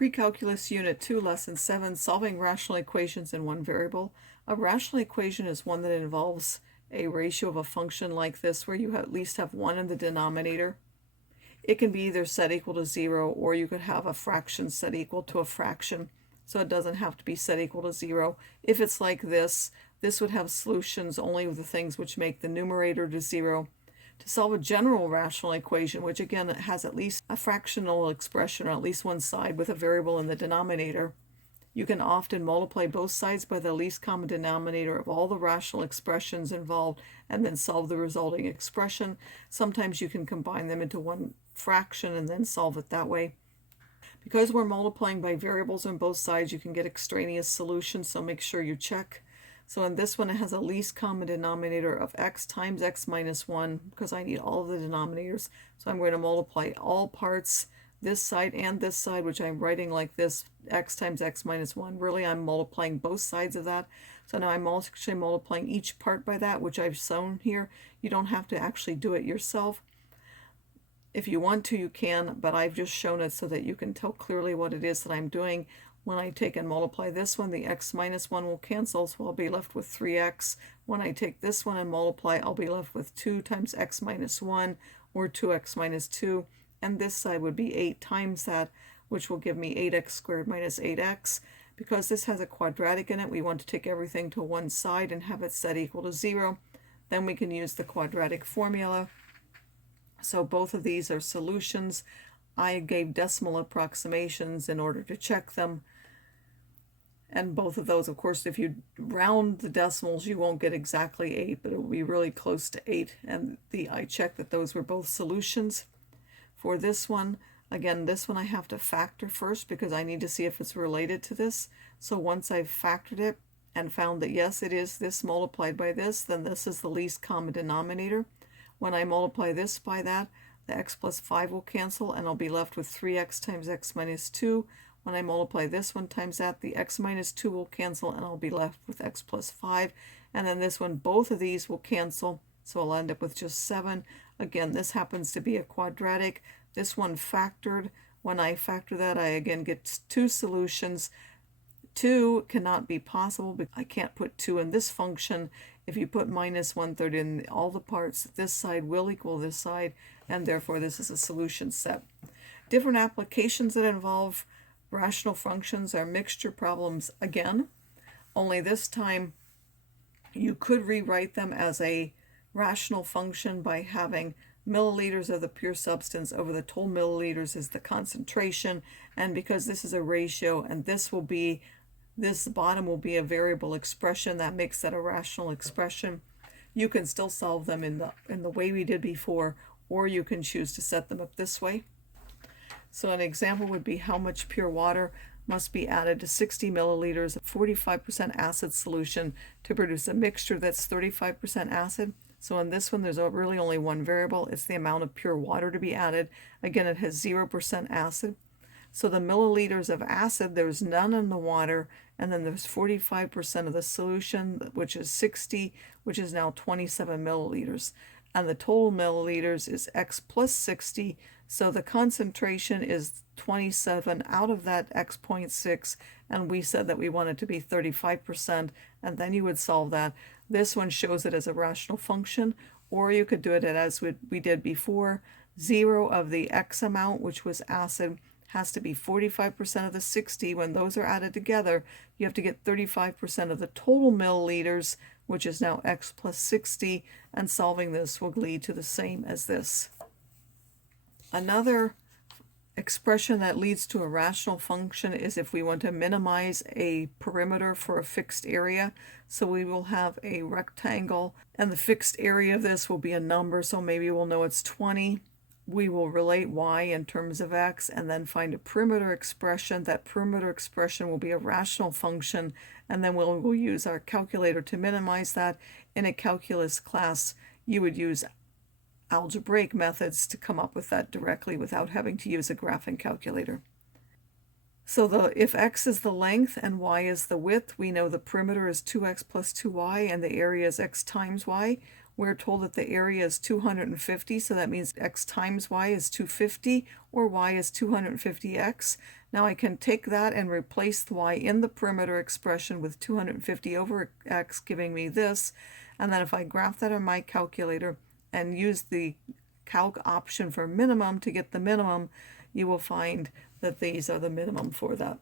Pre-Calculus Unit 2, Lesson 7, Solving Rational Equations in One Variable. A rational equation is one that involves a ratio of a function like this, where you at least have 1 in the denominator. It can be either set equal to 0, or you could have a fraction set equal to a fraction. So it doesn't have to be set equal to 0. If it's like this would have solutions only with the things which make the numerator to 0. To solve a general rational equation, which again has at least a fractional expression or at least one side with a variable in the denominator, you can often multiply both sides by the least common denominator of all the rational expressions involved and then solve the resulting expression. Sometimes you can combine them into one fraction and then solve it that way. Because we're multiplying by variables on both sides, you can get extraneous solutions, so make sure you check. So in this one, it has a least common denominator of x times x minus 1, because I need all of the denominators. So I'm going to multiply all parts, this side and this side, which I'm writing like this, x times x minus 1. Really, I'm multiplying both sides of that. So now I'm actually multiplying each part by that, which I've shown here. You don't have to actually do it yourself. If you want to, you can, but I've just shown it so that you can tell clearly what it is that I'm doing. When I take and multiply this one, the x minus 1 will cancel, so I'll be left with 3x. When I take this one and multiply, I'll be left with 2 times x minus 1, or 2x minus 2. And this side would be 8 times that, which will give me 8x squared minus 8x. Because this has a quadratic in it, we want to take everything to one side and have it set equal to 0. Then we can use the quadratic formula. So both of these are solutions. I gave decimal approximations in order to check them. And both of those, of course, if you round the decimals, you won't get exactly 8, but it will be really close to 8. And I checked that those were both solutions. For this one, again, this one I have to factor first because I need to see if it's related to this. So once I've factored it and found that yes, it is this multiplied by this, then this is the least common denominator. When I multiply this by that, the x plus 5 will cancel, and I'll be left with 3x times x minus 2. When I multiply this one times that, the x minus 2 will cancel, and I'll be left with x plus 5. And then this one, both of these will cancel, so I'll end up with just 7. Again, this happens to be a quadratic. This one factored. When I factor that, I again get 2 solutions. 2 cannot be possible because I can't put 2 in this function. If you put minus 1/3 in all the parts, this side will equal this side, and therefore this is a solution set. Different applications that involve rational functions are mixture problems again, only this time you could rewrite them as a rational function by having milliliters of the pure substance over the total milliliters is the concentration, and because this is a ratio and this bottom will be a variable expression, that makes that a rational expression. You can still solve them in the way we did before, or you can choose to set them up this way. So an example would be how much pure water must be added to 60 milliliters of 45% acid solution to produce a mixture that's 35% acid. So in this one, there's really only one variable. It's the amount of pure water to be added. Again, it has 0% acid. So the milliliters of acid, there's none in the water, and then there's 45% of the solution, which is 60, which is now 27 milliliters. And the total milliliters is x plus 60, so the concentration is 27 out of that x 0.6, and we said that we want it to be 35%, and then you would solve that. This one shows it as a rational function, or you could do it as we did before. 0 of the x amount, which was acid, has to be 45% of the 60. When those are added together, you have to get 35% of the total milliliters, which is now x plus 60, and solving this will lead to the same as this. Another expression that leads to a rational function is if we want to minimize a perimeter for a fixed area. So we will have a rectangle, and the fixed area of this will be a number, so maybe we'll know it's 20. We will relate y in terms of x and then find a perimeter expression. That perimeter expression will be a rational function, and then we'll use our calculator to minimize that. In a calculus class, you would use algebraic methods to come up with that directly without having to use a graphing calculator. So if x is the length and y is the width, we know the perimeter is 2x plus 2y and the area is x times y. we're told that the area is 250, so that means x times y is 250, or y is 250x. Now I can take that and replace the y in the perimeter expression with 250 over x, giving me this. And then if I graph that on my calculator and use the calc option for minimum to get the minimum, you will find that these are the minimum for that.